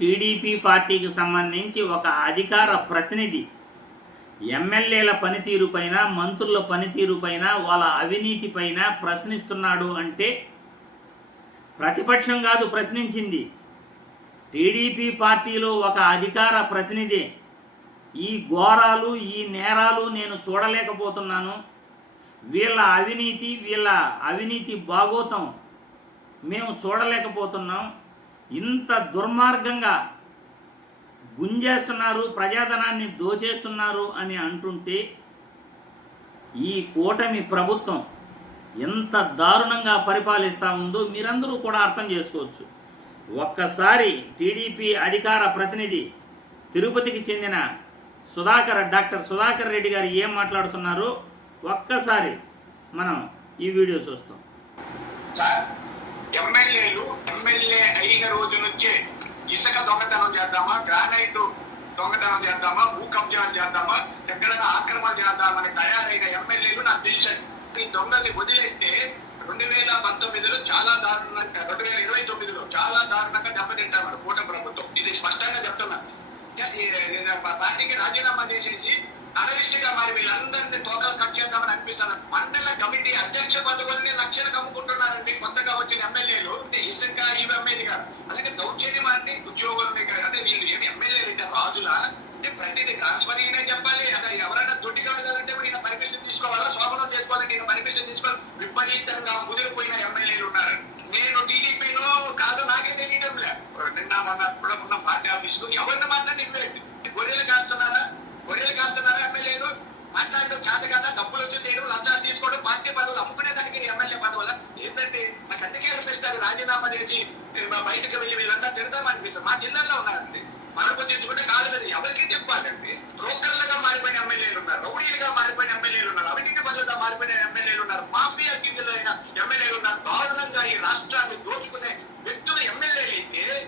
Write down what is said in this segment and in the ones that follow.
TDP పార్టీకి సంబంధించి ఒక అధికార ప్రతినిధి ఎమ్మెల్యేల పనితీరు పైన, మంత్రుల పనితీరు పైన, వాళ్ళ అవినీతి పైన ప్రశ్నిస్తున్నాడు అంటే ప్రతిపక్షం కాదు ప్రశ్నించింది, టీడీపీ పార్టీలో ఒక అధికార ప్రతినిధి. ఈ ఘోరాలు, ఈ నేరాలు నేను చూడలేకపోతున్నాను, వీళ్ళ అవినీతి బాగోతం మేము చూడలేకపోతున్నాం, ఇంత దుర్మార్గంగా గుంజేస్తున్నారు, ప్రజాధనాన్ని దోచేస్తున్నారు అని అంటుంటే ఈ కూటమి ప్రభుత్వం ఎంత దారుణంగా పరిపాలిస్తూ ఉందో మీరందరూ కూడా అర్థం చేసుకోవచ్చు. ఒక్కసారి టీడీపీ అధికార ప్రతినిధి తిరుపతికి చెందిన డాక్టర్ సుధాకర్ రెడ్డి గారు ఏం మాట్లాడుతున్నారో ఒక్కసారి మనం ఈ వీడియో చూస్తాం. ఎమ్మెల్యే అయిన రోజు నుంచే ఇసుక దొంగతనం చేద్దామా, గ్రానైట్ దొంగతనం చేద్దామా, భూ కబ్జాలు చేద్దామా, ఎక్కడైనా ఆక్రమణ చేద్దామని తయారైన ఎమ్మెల్యేలు నాకు తెలిసాడు. ఈ దొంగల్ని వదిలేస్తే 2019లో చాలా దారుణంగా, 2029లో చాలా దారుణంగా దెబ్బతింటామని కూటమి ప్రభుత్వం. ఇది స్పష్టంగా చెప్తున్నా. పార్టీకి రాజీనామా చేసేసి అనలిస్ట్ గా మరి వీళ్ళందరినీ తోకలు కట్ చేద్దామని అనిపిస్తున్నారు. మండల కమిటీ అధ్యక్ష పదవుల్ని లక్షలకు అమ్ముకుంటున్నారండి కొత్తగా వచ్చిన ఎమ్మెల్యేలు. ఇసుక ఇవి ఎమ్మెల్యేగా, అలాగే దౌర్జన్యం అంటే ఉద్యోగులని, అంటే వీళ్ళు ఏమి ఎమ్మెల్యేలు అయితే రాజులా అంటే ప్రతిదీ ట్రాన్స్ఫర్ అయినా చెప్పాలి. అదే ఎవరైనా దొడ్డిగా వెళ్ళాలంటే ఈయన పర్మిషన్ తీసుకోవాలా, శోభనం చేసుకోవాలంటే ఈయన పర్మిషన్ తీసుకోవాలి. విపరీతంగా ముదిరిపోయిన ఎమ్మెల్యేలు ఉన్నారు. నేను టీడీపీలో కాదు నాకే తెలియడం లేదు. నిన్న మొన్న ఉన్న పార్టీ ఆఫీస్ లో ఎవరిని మాట్లాడి గొర్రెలు కాస్తున్నారా ఎమ్మెల్యేలు మాట్లాడడం చేత కదా, డబ్బులు వచ్చి చేయడం, లంచాలు తీసుకోవడం, పార్టీ పదవులు అమ్ముకునేదానికి ఎమ్మెల్యే పదవుల ఏంటంటే నాకు అందుకే అనిపిస్తారు. రాజీనామా చేసి బయటకు వెళ్ళి వీళ్ళంతా తిడతామని అనిపిస్తుంది. మా జిల్లాలో ఉన్నారండి, మనకు తీసుకుంటే కాదు కదా, ఎవరికి చెప్పాలండి. బ్రోకర్లుగా మారిపోయిన ఎమ్మెల్యేలు ఉన్నారు, రౌడీలుగా మారిపోయిన ఎమ్మెల్యేలు ఉన్నారు, అవినీతి పనులుగా మారిపోయిన ఎమ్మెల్యేలు ఉన్నారు, మాఫియా కిందులైన ఎమ్మెల్యేలు ఉన్నారు. దారుణంగా ఈ రాష్ట్రాన్ని దోచుకునే వ్యక్తులు ఎమ్మెల్యేలు అయితే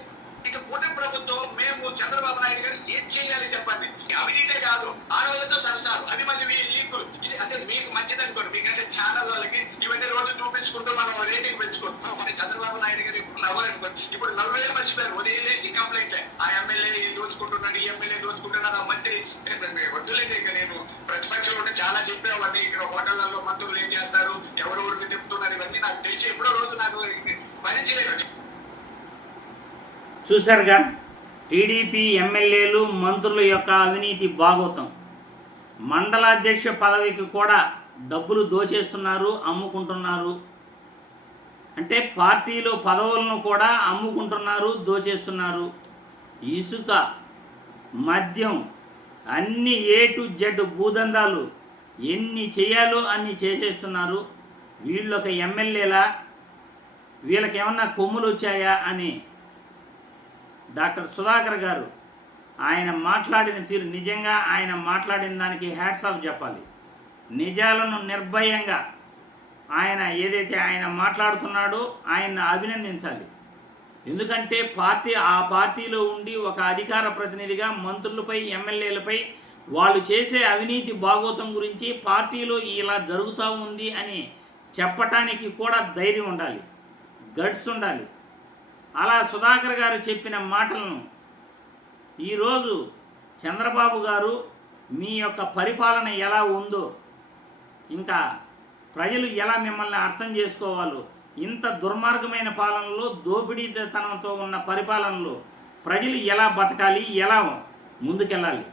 ఇక కూటమి ప్రభుత్వం మేము చంద్రబాబు నాయుడు గారు ఏం చేయాలి చెప్పండి. అవినీతే కాదు, ఆడవాళ్ళతో సరసాలు, అది మళ్ళీ లీకులు. ఇది అంటే మీకు మంచిది అనుకోండి, మీకంటే ఛానల్ వాళ్ళకి ఇవన్నీ రోజు చూపించుకుంటూ మనం రేటింగ్ పెంచుకుంటున్నాం. మరి చంద్రబాబు నాయుడు గారు ఇప్పుడు నవ్వాలనుకోండి, ఇప్పుడు 40,000 మర్చిపోయారు. ఉదయం ఈ కంప్లైంట్లే, ఆ ఎమ్మెల్యే దోచుకుంటున్నాడు, ఈ ఎమ్మెల్యే దోచుకుంటున్నాడు, ఆ మంత్రి వద్దులేదు. ఇక నేను ప్రతిపక్షంలో ఉంటే చాలా చెప్పేవాడిని, ఇక్కడ హోటళ్లలో మంత్రులు ఏం చేస్తారు, ఎవరెవరిని తిప్పుతున్నారు, ఇవన్నీ నాకు తెలిసి ఎప్పుడో రోజు నాకు పని చేయలేదు. చూశారుగా టీడీపీ ఎమ్మెల్యేలు, మంత్రుల యొక్క అవినీతి భాగోతం. మండలాధ్యక్ష పదవికి కూడా డబ్బులు దోచేస్తున్నారు, అమ్ముకుంటున్నారు. అంటే పార్టీలో పదవులను కూడా అమ్ముకుంటున్నారు, దోచేస్తున్నారు. ఇసుక, మద్యం, అన్ని A to Z భూదందాలు ఎన్ని చేయాలో అన్ని చేసేస్తున్నారు. వీళ్ళొక ఎమ్మెల్యేలా, వీళ్ళకేమన్నా కొమ్ములు వచ్చాయా అని డాక్టర్ సుధాకర్ గారు ఆయన మాట్లాడిన తీరు, నిజంగా ఆయన మాట్లాడిన దానికి హ్యాట్స్ ఆఫ్ చెప్పాలి. నిజాలను నిర్భయంగా ఆయన ఏదైతే ఆయన మాట్లాడుతున్నాడో ఆయన అభినందించాలి. ఎందుకంటే ఆ పార్టీలో ఉండి ఒక అధికార ప్రతినిధిగా మంత్రులపై, ఎమ్మెల్యేలపై వాళ్ళు చేసే అవినీతి భాగోతం గురించి పార్టీలో ఇలా జరుగుతూ ఉంది అని చెప్పటానికి కూడా ధైర్యం ఉండాలి, గట్స్ ఉండాలి. అలా సుధాకర్ గారు చెప్పిన మాటలను ఈరోజు చంద్రబాబు గారు మీ యొక్క పరిపాలన ఎలా ఉందో, ఇంకా ప్రజలు ఎలా మిమ్మల్ని అర్థం చేసుకోవాలో, ఇంత దుర్మార్గమైన పాలనలో, దోపిడీతనంతో ఉన్న పరిపాలనలో ప్రజలు ఎలా బతకాలి, ఎలా ముందుకెళ్ళాలి.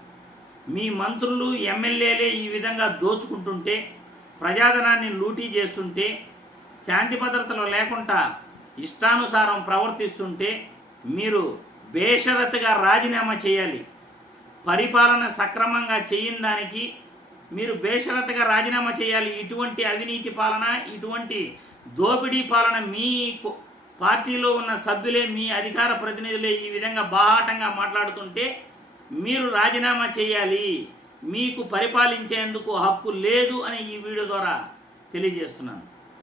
మీ మంత్రులు, ఎమ్మెల్యేలే ఈ విధంగా దోచుకుంటుంటే, ప్రజాధనాన్ని లూటీ చేస్తుంటే, శాంతి భద్రతలు లేకుండా ఇష్టానుసారం ప్రవర్తిస్తుంటే మీరు బేషరతుగా రాజీనామా చేయాలి. పరిపాలన సక్రమంగా చేయని దానికి మీరు బేషరతుగా రాజీనామా చేయాలి. ఇటువంటి అవినీతి పాలన, ఇటువంటి దోపిడీ పాలన మీ పార్టీలో ఉన్న సభ్యులే, మీ అధికార ప్రతినిధులే ఈ విధంగా బాహాటంగా మాట్లాడుతుంటే మీరు రాజీనామా చేయాలి. మీకు పరిపాలించేందుకు హక్కు లేదు అని ఈ వీడియో ద్వారా తెలియజేస్తున్నాను.